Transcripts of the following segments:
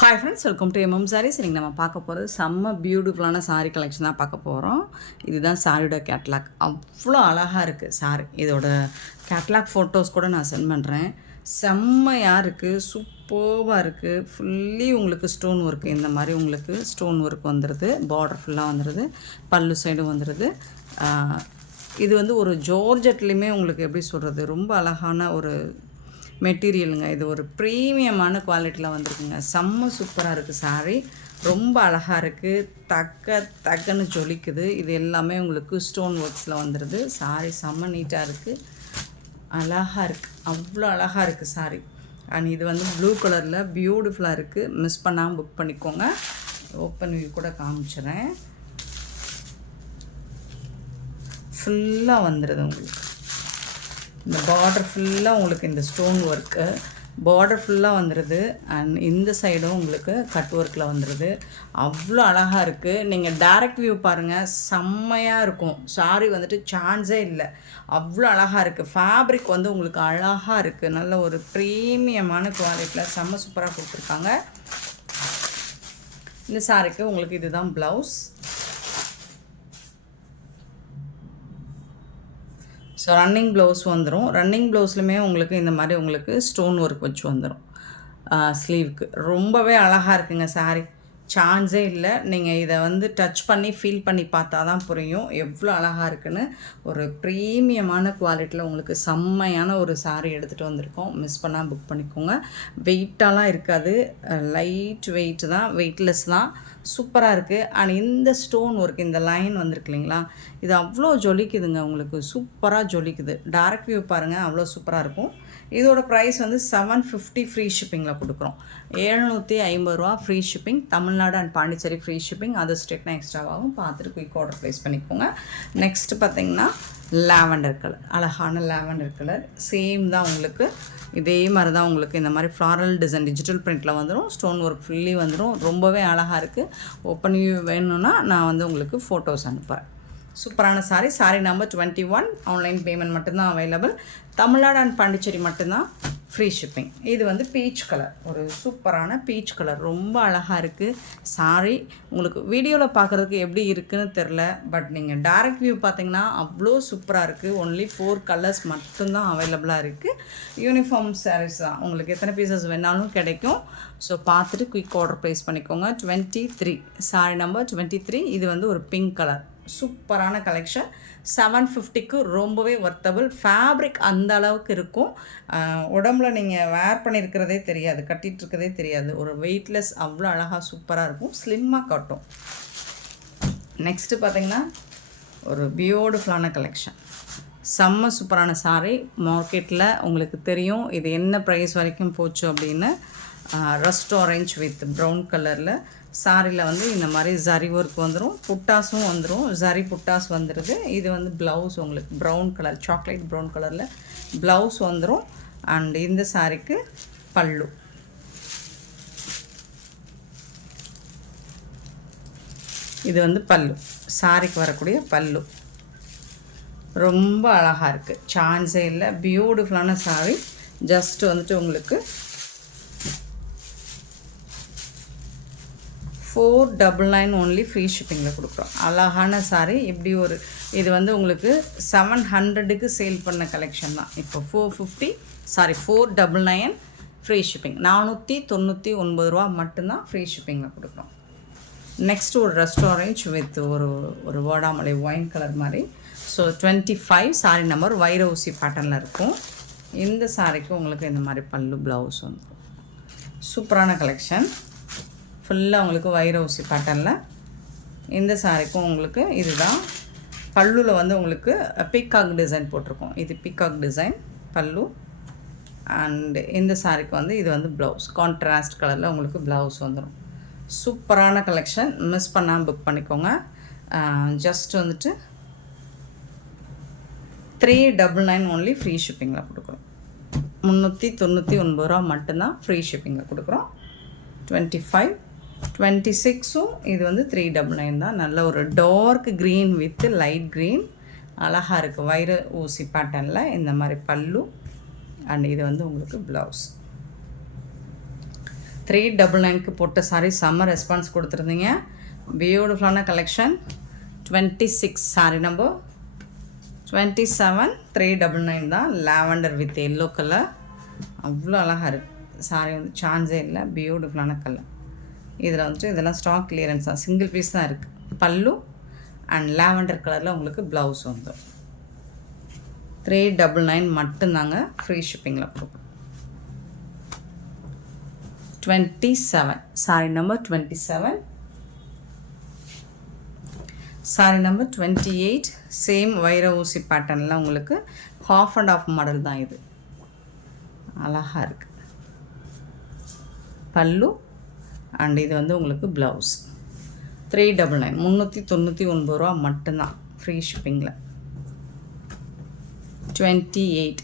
Hi friends, welcome to MM sarees. இன்றைக்கி நம்ம பார்க்க போகிறது செம்ம பியூட்டிஃபுல்லான சாரீ கலெக்ஷன் தான் பார்க்க போகிறோம். இதுதான் சாரியோட கேட்லாக். அவ்வளோ அழகாக இருக்குது சாரீ. இதோட கேட்லாக் ஃபோட்டோஸ் கூட நான் சென்ட் பண்ணுறேன். செம்மையாக இருக்குது, சூப்பர்வாக இருக்குது. ஃபுல்லி உங்களுக்கு ஸ்டோன் ஒர்க்கு, இந்த மாதிரி உங்களுக்கு ஸ்டோன் ஒர்க் வந்துடுது. பார்டர் ஃபுல்லாக வந்துடுது, பல்லு சைடும் வந்துடுது. இது வந்து ஒரு ஜோர்ஜெட்லேயுமே உங்களுக்கு எப்படி சொல்கிறது, ரொம்ப அழகான ஒரு மெட்டீரியலுங்க. இது ஒரு ப்ரீமியமான குவாலிட்டியில் வந்திருக்குங்க. செம்ம சூப்பராக இருக்குது சாரீ. ரொம்ப அழகாக இருக்குது, தக்கன்னு ஜொலிக்குது. இது எல்லாமே உங்களுக்கு ஸ்டோன் ஒர்க்ஸில் வந்துடுது. சாரீ செம்ம நீட்டாக இருக்குது, அழகாக இருக்குது, அவ்வளோ அழகாக இருக்குது சாரீ. அண்ட் இது வந்து ப்ளூ கலரில் பியூட்டிஃபுல்லாக இருக்குது. மிஸ் பண்ணாமல் புக் பண்ணிக்கோங்க. ஓப்பன் வியூ கூட காமிச்சிடுறேன். ஃபுல்லாக வந்துடுது உங்களுக்கு. இந்த பார்டர் ஃபுல்லாக உங்களுக்கு இந்த ஸ்டோன் ஒர்க்கு பார்டர் ஃபுல்லாக வந்துடுது. அண்ட் இந்த சைடும் உங்களுக்கு கட் ஒர்க்கில் வந்துடுது. அவ்வளோ அழகாக இருக்குது. நீங்கள் டைரக்ட் வியூ பாருங்கள், செம்மையாக இருக்கும். சாரி வந்துட்டு சான்ஸே இல்லை, அவ்வளோ அழகாக இருக்குது. ஃபேப்ரிக் வந்து உங்களுக்கு அழகாக இருக்குது. நல்ல ஒரு ப்ரீமியமான குவாலிட்டியில் செம்ம சூப்பராக கொடுத்துருக்காங்க. இந்த சாரிக்கு உங்களுக்கு இதுதான் ப்ளவுஸ். ஸோ ரன்னிங் ப்ளவுஸ் வந்துடும். ரன்னிங் ப்ளவுஸ்லையுமே உங்களுக்கு இந்த மாதிரி உங்களுக்கு ஸ்டோன் ஒர்க் வச்சு வந்துடும் ஸ்லீவுக்கு. ரொம்பவே அழகாக இருக்குங்க சாரீ, சான்ஸே இல்லை. நீங்கள் இதை வந்து டச் பண்ணி ஃபீல் பண்ணி பார்த்தா தான் புரியும் எவ்வளோ அழகாக இருக்குன்னு. ஒரு ப்ரீமியமான குவாலிட்டியில் உங்களுக்கு செம்மையான ஒரு சாரீ எடுத்துகிட்டு வந்திருக்கோம். மிஸ் பண்ணால் புக் பண்ணிக்கோங்க. வெயிட்டாலாம் இருக்காது, லைட் வெயிட் தான், வெயிட்லெஸ் தான். சூப்பராக இருக்குது. அண்ட் இந்த ஸ்டோன் ஒர்க், இந்த லைன் வந்திருக்கு இல்லைங்களா, இது அவ்வளோ ஜொலிக்குதுங்க உங்களுக்கு, சூப்பராக ஜொலிக்குது. டைரக்ட் வியூ பாருங்கள், அவ்வளோ சூப்பராக இருக்கும். இதோட ப்ரைஸ் வந்து 750 ஃப்ரீ ஷிப்பிங்கில் கொடுக்குறோம். 750 ரூபா free shipping. Tamil Nadu and Pondicherry free shipping. அது ஸ்டேட்னா எக்ஸ்ட்ராவாகும். பார்த்துட்டு குயிக் ஆர்டர் ப்ளேஸ் பண்ணிக்கோங்க. நெக்ஸ்ட்டு பார்த்திங்கன்னா லாவெண்டர் கலர், அழகான லாவெண்டர் கலர். சேம் தான் உங்களுக்கு, இதே மாதிரி தான் உங்களுக்கு இந்த மாதிரி ஃப்ளாரல் டிசைன் டிஜிட்டல் பிரிண்டில் வந்துடும். ஸ்டோன் ஒர்க் ஃபுல்லி வந்துடும். ரொம்பவே அழகாக இருக்குது. ஓப்பன் வியூ வேணும்னா நான் வந்து உங்களுக்கு ஃபோட்டோஸ் அனுப்புகிறேன். சூப்பரான sari. Sari number 21. Online payment மட்டும்தான் அவைலபிள். தமிழ்நாடு அண்ட் பாண்டிச்சேரி மட்டும்தான் ஃப்ரீ ஷிப்பிங். இது வந்து பீச் கலர், ஒரு சூப்பரான பீச் கலர். ரொம்ப அழகாக இருக்குது சாரீ. உங்களுக்கு வீடியோவில் பார்க்குறதுக்கு எப்படி இருக்குதுன்னு தெரில, பட் நீங்கள் டைரக்ட் வியூ பார்த்தீங்கன்னா அவ்வளோ சூப்பராக இருக்குது. ஒன்லி 4 கலர்ஸ் மட்டும்தான் அவைலபிளாக இருக்குது. யூனிஃபார்ம் சாரீஸ் தான், உங்களுக்கு எத்தனை பீசஸ் வேணாலும் கிடைக்கும். ஸோ பார்த்துட்டு குயிக் ஆர்டர் ப்ளேஸ் பண்ணிக்கோங்க. 23 சாரீ நம்பர் 23. இது வந்து ஒரு பிங்க் கலர், சூப்பரான கலெக்ஷன். 750க்கு ரொம்பவே ஒர்த்தபிள். ஃபேப்ரிக் அந்த அளவுக்கு இருக்கும். உடம்புல நீங்கள் வேர் பண்ணியிருக்கிறதே தெரியாது, கட்டிகிட்டு இருக்கிறதே தெரியாது. ஒரு வெயிட்லெஸ், அவ்வளோ அழகாக சூப்பராக இருக்கும். ஸ்லிம்மாக காட்டும். நெக்ஸ்ட்டு பார்த்திங்கன்னா ஒரு பியூட்டிஃபுல்லான கலெக்ஷன், செம்ம சூப்பரான சாரீ. மார்க்கெட்டில் உங்களுக்கு தெரியும் இது என்ன ப்ரைஸ் வரைக்கும் போச்சு அப்படின்னு. ரஸ்ட் ஆரஞ்ச் வித் ப்ரௌன் கலரில் சாரியில் வந்து இந்த மாதிரி ஜரி ஒர்க் வந்துடும். புட்டாஸும் வந்துடும், ஜரி புட்டாஸ் வந்துடுது. இது வந்து ப்ளவுஸ் உங்களுக்கு ப்ரௌன் கலர், சாக்லேட் ப்ரௌன் கலரில் ப்ளவுஸ் வந்துடும். அண்ட் இந்த சாரிக்கு பல்லு. இது வந்து பல்லு, சாரிக்கு வரக்கூடிய பல்லு. ரொம்ப அழகாக இருக்குது, சான்ஸே இல்லை. பியூட்டிஃபுல்லான சாரி. ஜஸ்ட் வந்துட்டு உங்களுக்கு 499 ஒன்லி ஃப்ரீ ஷிப்பிங்கில் கொடுக்குறோம். அழகான சாரீ. இப்படி ஒரு இது வந்து உங்களுக்கு 700க்கு சேல் பண்ண கலெக்ஷன் தான். இப்போ 499 ஃப்ரீ ஷிப்பிங். 499 ரூபா மட்டும்தான் ஃப்ரீ ஷிப்பிங்கில் கொடுக்குறோம். நெக்ஸ்ட் ஒரு ரஸ்ட் ஆரஞ்ச் வித் ஒரு வாடாமலை ஒயின் கலர் மாதிரி. ஸோ 25 சாரீ நம்பர் வைர ஊசி பேட்டர்னில் இருக்கும். இந்த சாரீக்கு உங்களுக்கு இந்த மாதிரி பல்லு ப்ளவுஸ் வந்து சூப்பரான கலெக்ஷன். ஃபுல்லாக உங்களுக்கு வைர ஊசி பேட்டர்னில். இந்த சாரிக்கும் உங்களுக்கு இதுதான் பல்லுவில் வந்து உங்களுக்கு பீகாக் டிசைன் போட்டிருக்கோம். இது பீகாக் டிசைன் பல்லு. அண்ட் இந்த சாரிக்கு வந்து இது வந்து ப்ளவுஸ், கான்ட்ராஸ்ட் கலரில் உங்களுக்கு ப்ளவுஸ் வந்துடும். சூப்பரான கலெக்ஷன், மிஸ் பண்ணாமல் புக் பண்ணிக்கோங்க. ஜஸ்ட் வந்துட்டு 399 ஒன்லி ஃப்ரீ ஷிப்பிங்கில் கொடுக்குறோம். 399 ரூபா மட்டும்தான் ஃப்ரீ ஷிப்பிங்கில் கொடுக்குறோம். 25 26ம் இது வந்து 399 தான். நல்ல ஒரு dark green with light green, அழகாக இருக்குது. வைர ஊசி பேட்டர்னில் இந்த மாதிரி பல்லு. அண்ட் இது வந்து உங்களுக்கு ப்ளவுஸ். 399க்கு போட்ட சாரி செம்ம ரெஸ்பான்ஸ் கொடுத்துருந்தீங்க. பியூட்டிஃபுல்லான கலெக்ஷன். 26 சாரி நம்பர் 27 399 தான். Lavender with yellow colour. அவ்வளோ அழகாக இருக்குது சாரி வந்து சான்ஸே இல்லை. பியூட்டிஃபுல்லான கலர். இதில் வந்துட்டு இதெல்லாம் ஸ்டாக் கிளியரன்ஸ் தான், சிங்கிள் பீஸ் தான் இருக்குது. பல்லு அண்ட் லாவெண்டர் கலரில் உங்களுக்கு ப்ளவுஸ் வந்துடும். 399 மட்டும்தாங்க, ஃப்ரீ ஷிப்பிங்கில் கொடுக்கும். 27 sorry number 27. Sorry number 28 same வைர ஊசி பேட்டர்னில் உங்களுக்கு ஹாஃப் அண்ட் ஆஃப் மாடல் தான். இது அழகாக இருக்குது. பல்லு அண்ட் இது வந்து உங்களுக்கு ப்ளவுஸ். 399 399 ரூபா மட்டும்தான், ஃப்ரீ ஷிப்பிங்கில். 28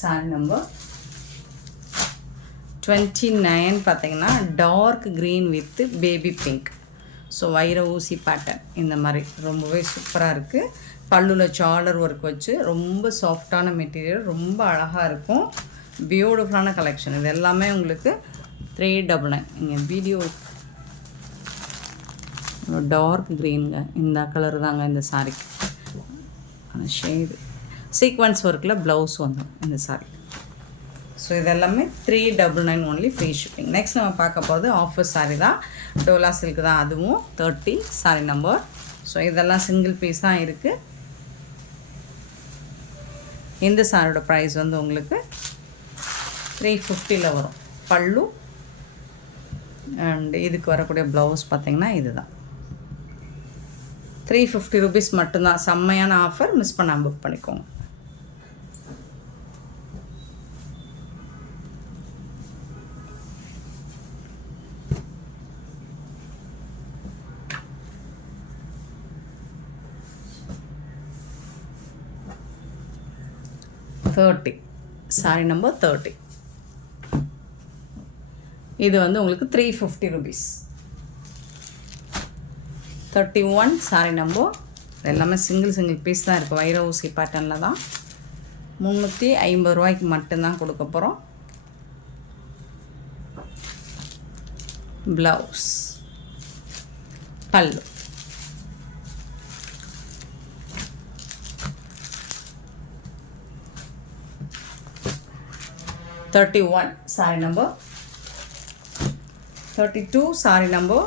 சாரி நம்பர் 29 பார்த்தீங்கன்னா dark green with baby pink. So வைர ஊசி பேட்டர்ன் இந்த மாதிரி ரொம்பவே சூப்பராக இருக்குது. பல்லுவில் சாலர் ஒர்க் வச்சு ரொம்ப சாஃப்டான மெட்டீரியல், ரொம்ப அழகாக இருக்கும். பியூட்டிஃபுல்லான கலெக்ஷன். இது எல்லாமே உங்களுக்கு 399. இங்கே வீடியோ டார்க் க்ரீனுங்க, இந்த கலர் தாங்க இந்த சாரிக்கு ஷேடு. சீக்வன்ஸ் ஒர்க்கில் ப்ளவுஸ் வந்துடும் இந்த சாரி. ஸோ இதெல்லாமே 399 ஒன்லி, ஃப்ரீ ஷிப்பிங். நெக்ஸ்ட் நம்ம பார்க்க போகிறது ஆஃபர் சாரி தான். டோலா சில்க் தான், அதுவும் 30 சாரி நம்பர். ஸோ இதெல்லாம் சிங்கிள் பீஸ் தான் இருக்குது. இந்த சாரியோட ப்ரைஸ் வந்து உங்களுக்கு 350 வரும். பல்லு அண்ட் இதுக்கு வரக்கூடிய ப்ளவுஸ் பார்த்திங்கன்னா இதுதான். 350 ருபீஸ் மட்டும்தான். செம்மையான ஆஃபர், மிஸ் பண்ணாமல் புக் பண்ணிக்கோங்க. Sorry number 30. இது வந்து உங்களுக்கு 350 ருபீஸ். 31 sorry number. எல்லாமே சிங்கிள் பீஸ் தான் இருக்குது. வைர ஊசி பேட்டர்னில் தான். 350 ரூபாய்க்கு மட்டும்தான் கொடுக்க போகிறோம். ப்ளவுஸ், பல்லு. (31) சாரி நம்பர் 32 சாரி நம்பர்.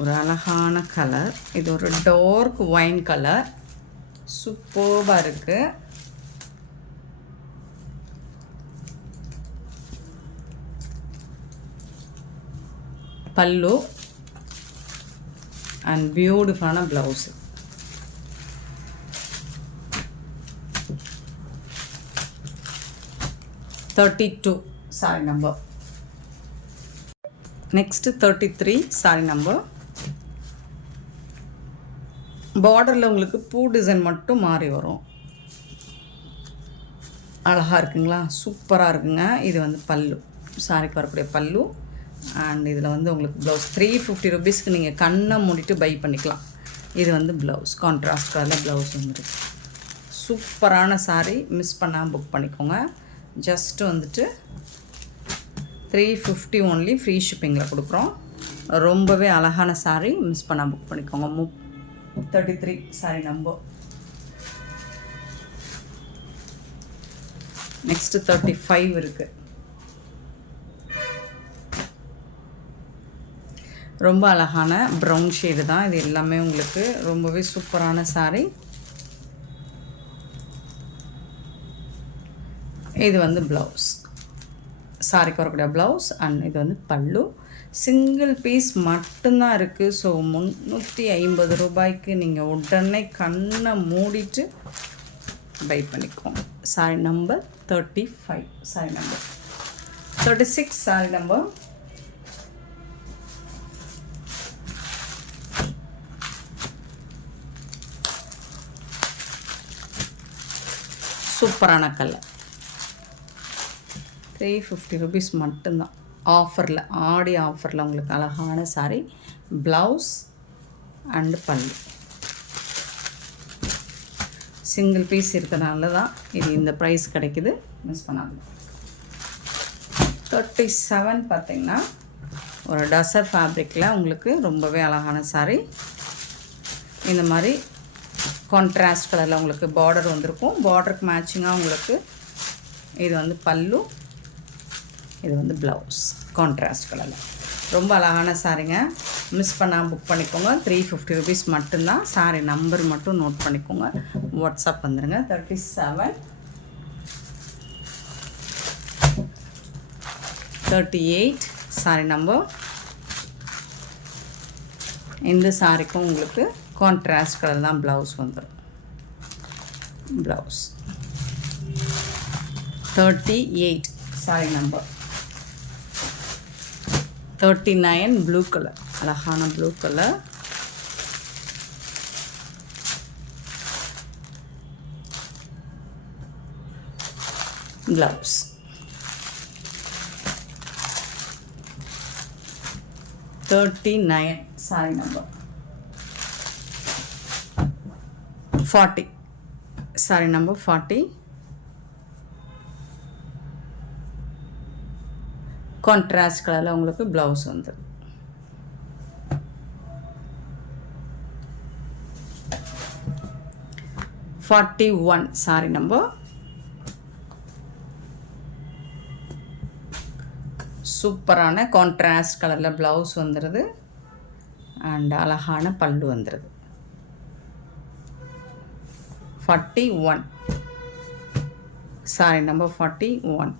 ஒரு அழகான கலர். இது ஒரு டார்க் ஒயின் கலர், சூப்பர்பாக இருக்குது. பல்லு அண்ட் பியூட்டிஃபுல்லான blouse. (32) sorry number. Next 33 sorry number. பார்டரில் உங்களுக்கு பூ டிசைன் மட்டும் மாறி வரும். அழகாக இருக்குங்களா, சூப்பராக இருக்குங்க. இது வந்து பல்லு, சாரிக்கு வரக்கூடிய பல்லு. அண்ட் இதில் வந்து உங்களுக்கு ப்ளவுஸ். 350 ருபீஸ்க்கு நீங்கள் கண்ணை மூடிட்டு பை பண்ணிக்கலாம். இது வந்து ப்ளவுஸ், கான்ட்ராஸ்ட் கலரில் ப்ளவுஸ் வந்துருக்கு. சூப்பரான சாரி, மிஸ் பண்ணாமல் புக் பண்ணிக்கோங்க. ஜஸ்ட்டு வந்துட்டு 350 ஒன்லி, ஃப்ரீ ஷிப்பிங்கில் கொடுக்குறோம். ரொம்பவே அழகான சாரி, மிஸ் பண்ணால் புக் பண்ணிக்கோங்க. 33 சாரி நம்பர். நெக்ஸ்ட்டு 35 இருக்குது. ரொம்ப அழகான ப்ரௌன் ஷேடு தான். இது எல்லாமே உங்களுக்கு ரொம்பவே சூப்பரான சாரி. இது வந்து ப்ளவுஸ், சாரிக்கு வரக்கூடிய ப்ளவுஸ். அண்ட் இது வந்து பல்லு. சிங்கிள் பீஸ் மட்டும்தான் இருக்குது. ஸோ 350 ரூபாய்க்கு நீங்கள் உடனே கண்ணை மூடிட்டு பை பண்ணிக்கோங்க. Sorry number 35. Sorry number 36 sorry number. சூப்பரான கலர். 350 ருபீஸ் மட்டும்தான். ஆஃபரில், ஆடி ஆஃபரில் உங்களுக்கு அழகான சாரி. ப்ளவுஸ் அண்டு பல்லு. சிங்கிள் பீஸ் இருக்கிறனால தான் இது இந்த ப்ரைஸ் கிடைக்குது, மிஸ் பண்ணாது. 37 பார்த்தீங்கன்னா ஒரு டசர் ஃபேப்ரிக்கில் உங்களுக்கு ரொம்பவே அழகான saree. இந்த மாதிரி கான்ட்ராஸ்ட் கலரில் உங்களுக்கு பார்டர் வந்திருக்கும். பார்டருக்கு மேட்சிங்காக உங்களுக்கு இது வந்து பல்லு, இது வந்து ப்ளவுஸ் கான்ட்ராஸ்ட் கலரில். ரொம்ப அழகான சாரீங்க. மிஸ் பண்ணாமல் புக் பண்ணிக்கோங்க. 350 rupees மட்டும்தான். சாரீ நம்பர் மட்டும் நோட் பண்ணிக்கோங்க. வாட்ஸ்அப் வந்துடுங்க. 37, 38 சாரீ நம்பர். இந்த சாரிக்கும் உங்களுக்கு கான்ட்ராஸ்ட் கலர் தான் ப்ளவுஸ் வந்துடும். Blouse 38 sari number. 39 blue colour, அழகான blue colour. Blouse 39 sari number. 40 sari number 40. Contrast கலரில் உங்களுக்கு ப்ளவுஸ் வந்துடும். $41 சாரி நம்பர். சூப்பரான கான்ட்ராஸ்ட் கலரில் ப்ளவுஸ் வந்துடுது அண்ட் அழகான பல்லு வந்துடுது. 41 சாரி நம்பர் 41.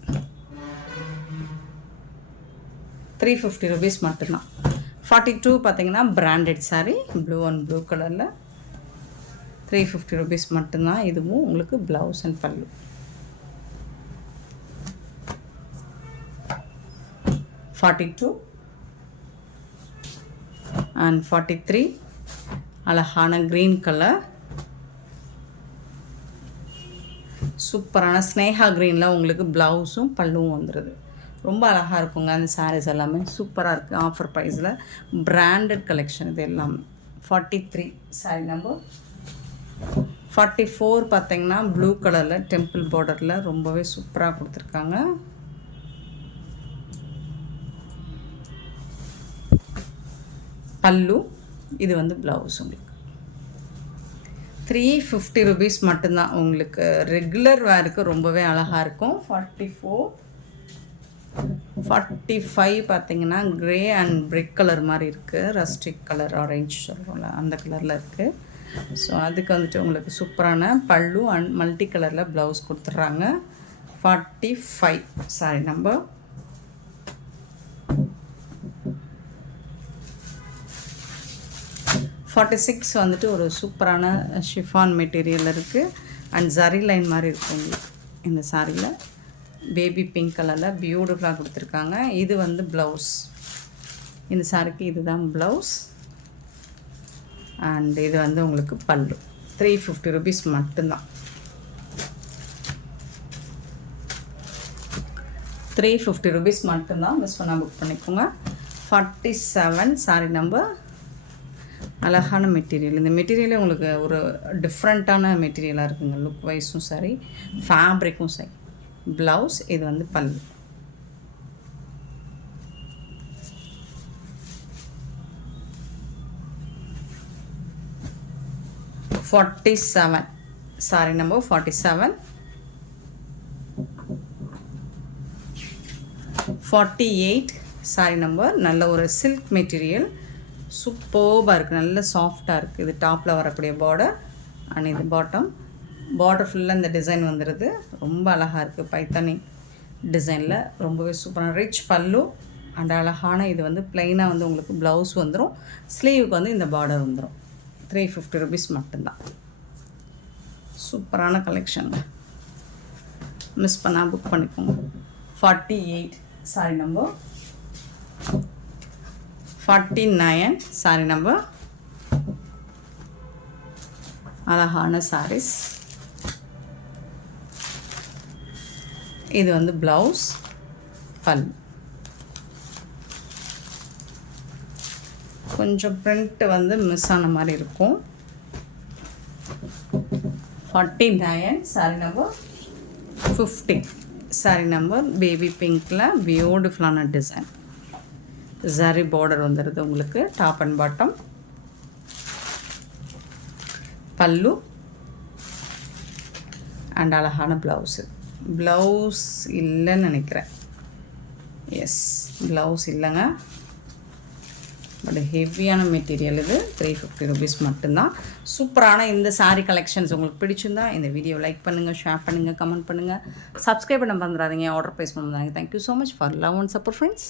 350 rupees மட்டும்தான். 42 பார்த்தீங்கன்னா branded sari, blue and blue கலரில். 350 rupees மட்டும்தான். இதுவும் உங்களுக்கு ப்ளவுஸ் அண்ட் பல்லு. 42 அண்ட் 43 அழகான க்ரீன் கலர். சூப்பரான ஸ்னேகா க்ரீனில் உங்களுக்கு ப்ளவுஸும் பல்லுவும் வந்துடுது. ரொம்ப அழகாக இருக்குங்க. அந்த சாரீஸ் எல்லாமே சூப்பராக இருக்குது. ஆஃபர் ப்ரைஸில் பிராண்டட் கலெக்ஷன் இது எல்லாமே. 43 சாரி நம்பர். 44 பார்த்தீங்கன்னா ப்ளூ கலரில் டெம்பிள் பார்டரில் ரொம்பவே சூப்பராக கொடுத்துருக்காங்க. பல்லு, இது வந்து ப்ளவுஸ் உங்களுக்கு. 350 rupees மட்டும்தான். உங்களுக்கு ரெகுலர் வேருக்கு ரொம்பவே அழகாக இருக்கும். 44, 45 பார்த்தீங்கன்னா க்ரே அண்ட் பிரிக் கலர் மாதிரி இருக்குது. ரஸ்டிக் கலர், ஆரஞ்ச் சொல்கிறோம்ல அந்த கலரில் இருக்குது. ஸோ அதுக்கு வந்துட்டு உங்களுக்கு சூப்பரான பல்லு அண்ட் மல்டி கலரில் ப்ளவுஸ் கொடுத்துட்றாங்க. 45 சாரி நம்பர். 46 வந்துட்டு ஒரு சூப்பரான ஷிஃபான் மெட்டீரியல் இருக்குது அண்ட் ஜரி லைன் மாதிரி இருக்குது உங்களுக்கு இந்த சாரியில். பேபி பிங்க் கலரில் பியூட்டிஃபுல்லாக கொடுத்துருக்காங்க. இது வந்து ப்ளவுஸ். இந்த சாரிக்கு இதுதான் ப்ளவுஸ் அண்ட் இது வந்து உங்களுக்கு பல்லு. 350 rupees மட்டும்தான். 350 rupees மட்டும்தான். மிஸ் பண்ணால் புக் பண்ணிக்கோங்க. 47 சாரி நம்பர். அழகான மெட்டீரியல். இந்த மெட்டீரியலே உங்களுக்கு ஒரு டிஃப்ரெண்ட்டான மெட்டீரியலாக இருக்குங்க. லுக் வைஸும் சரி, ஃபேப்ரிக்கும் சரி. ப்ளவுஸ், இது வந்து பல்லு. $47 சாரி நம்பர். 47. 48 sorry number. நல்ல ஒரு சில்க் மெட்டீரியல், சூப்பர்பாக இருக்குது, நல்ல சாஃப்டாக இருக்குது. இது டாப்பில் வரக்கூடிய பார்டர் அண்ட் இது பாட்டம். பார்டர் ஃபுல்லாக இந்த டிசைன் வந்துடுது. ரொம்ப அழகாக இருக்குது. பைத்தானி டிசைனில் ரொம்பவே சூப்பரான ரிச் பல்லு அண்ட் அழகான இது வந்து ப்ளைனாக வந்து உங்களுக்கு ப்ளவுஸ் வந்துடும். ஸ்லீவுக்கு வந்து இந்த பார்டர் வந்துடும். 350 rupees மட்டும்தான். சூப்பரான கலெக்ஷனுங்க. மிஸ் பண்ணால் புக் பண்ணிக்கோங்க. 48 சாரி நம்பர். 49 சாரி நம்பர். அழகான சாரீஸ். இது வந்து ப்ளவுஸ், பல்லு. கொஞ்சம் பிரிண்ட் வந்து மிஸ் ஆன மாதிரி இருக்கும். 49 sari number. 50 sari number baby பிங்க்கில் பியூட்டிஃபுல்லான டிசைன். ஜரி பார்டர் வந்துடுது உங்களுக்கு. Top and bottom. பல்லு அண்ட் அழகான ப்ளவுஸு. ப்ளவுஸ் இல்லைன்னு நினைக்கிறேன். எஸ், ப்ளவுஸ் இல்லைங்க. பட் ஹெவியான மெட்டீரியல் இது. 350 ருபீஸ் மட்டும்தான். சூப்பரான இந்த சாரீ கலெக்ஷன்ஸ் உங்களுக்கு பிடிச்சிருந்தா இந்த வீடியோ லைக் பண்ணுங்கள், ஷேர் பண்ணுங்கள், கமெண்ட் பண்ணுங்கள், சப்ஸ்கிரைப் பண்ண மறந்துடாதீங்க, ஆர்டர் ப்ளேஸ் பண்ணுறாங்க. Thank you so much for love and support friends.